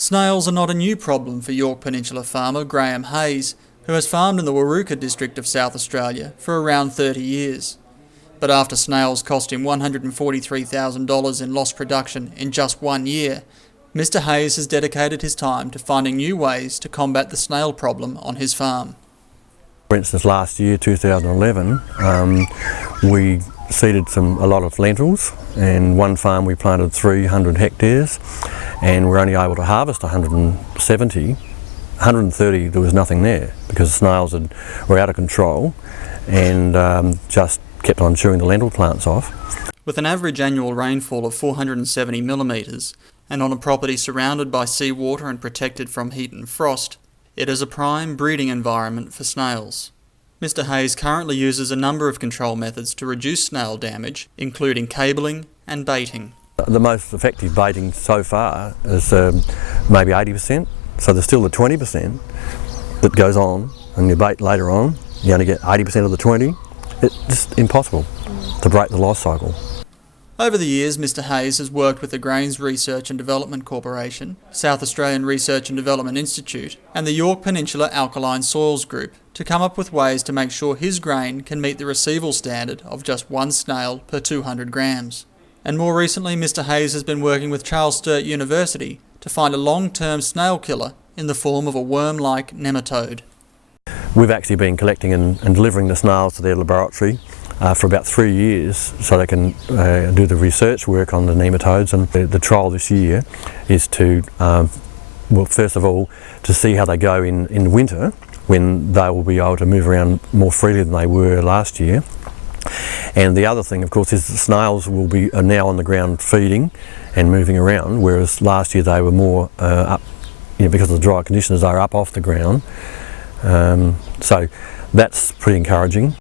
Snails are not a new problem for Yorke Peninsula farmer Graham Hayes, who has farmed in the Warooka district of South Australia for around 30 years. But after snails cost him $143,000 in lost production in just 1 year, Mr Hayes has dedicated his time to finding new ways to combat the snail problem on his farm. For instance, last year, 2011, we seeded a lot of lentils, and one farm we planted 300 hectares, and we're only able to harvest 170. 130 there was nothing there because the snails were out of control and just kept on chewing the lentil plants off. With an average annual rainfall of 470 millimetres, and on a property surrounded by seawater and protected from heat and frost, it is a prime breeding environment for snails. Mr Hayes currently uses a number of control methods to reduce snail damage, including cabling and baiting. The most effective baiting so far is maybe 80%, so there's still the 20% that goes on, and you bait later on, you only get 80% of the 20. It's just impossible to break the life cycle. Over the years, Mr Hayes has worked with the Grains Research and Development Corporation, South Australian Research and Development Institute, and the Yorke Peninsula Alkaline Soils Group to come up with ways to make sure his grain can meet the receival standard of just 1 snail per 200 grams. And more recently, Mr Hayes has been working with Charles Sturt University to find a long-term snail killer in the form of a worm-like nematode. We've actually been collecting and delivering the snails to their laboratory for about 3 years so they can do the research work on the nematodes, and the trial this year is to, well, first of all, to see how they go in winter when they will be able to move around more freely than they were last year. And the other thing, of course, is the snails are now on the ground feeding and moving around, whereas last year they were more up, because of the dry conditions, they were up off the ground. So that's pretty encouraging.